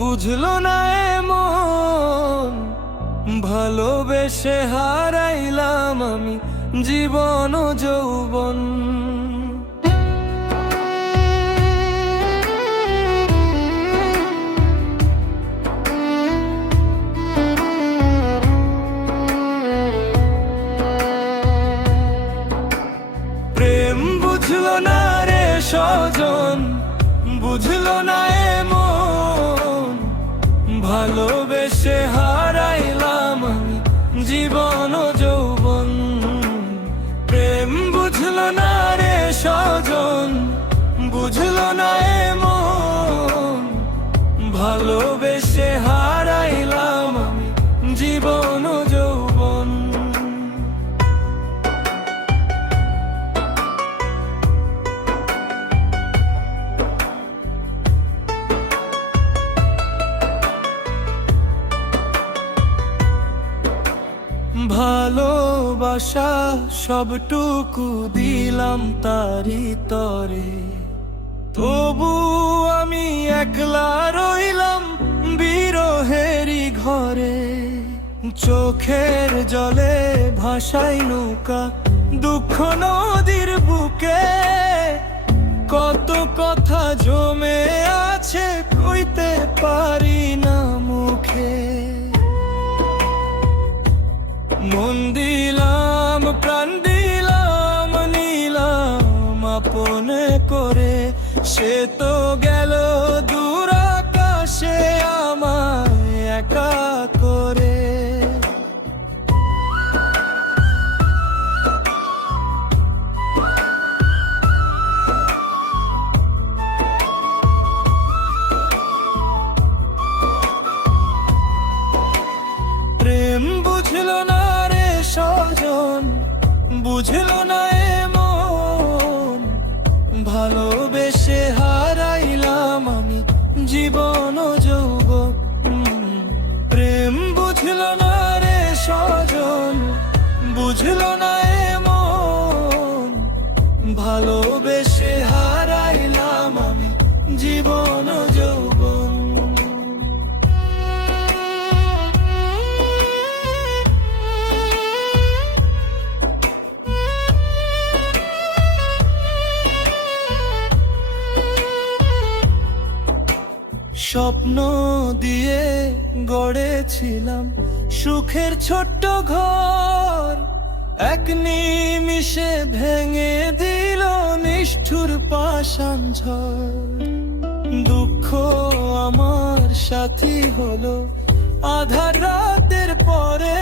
বুঝলো না এমন, ভালোবেসে হারাইলাম আমি জীবন ও যৌবন। প্রেম বুঝলো না রে সজন, বুঝলো না এমন, ভালোবেসে হারাইলাম আমি জীবন ও যৌবন। প্রেম বুঝলো না রে সজন, বুঝলো না এমন, ভালোবেসে হারাইলাম আমি জীবন ও যৌবন। ভালোবাসা সবটুকু দিলাম তারি তরে, তবু আমি একলা রইলাম বিরহেরই ঘরে। চোখের জলে ভাসাই নৌকা দুঃখ নদীর বুকে, কত কথা জমে আছে কইতে পারি না মুখে। মন দিলাম প্রাণ দিলাম নিলাম আপনে করে, সে তো গেল দূর আকাশে আমায় একা করে। প্রেম বুঝলো না রে সজন, বুঝলো না এমন, ভালোবেসে হারাইলাম আমি জীবন ও যৌবন। প্রেম বুঝলো না রে সজন, বুঝলো না এমন, ভালোবেসে হারাইলাম আমি জীবন ও যৌবন। স্বপ্ন দিয়ে গড়েছিলাম সুখের ছোট্ট ঘর, এক নিমিষে ভেঙে দিল নিষ্ঠুর পাষাণ ঝড়। দুঃখ আমার সাথী হলো আধার রাতের পরে,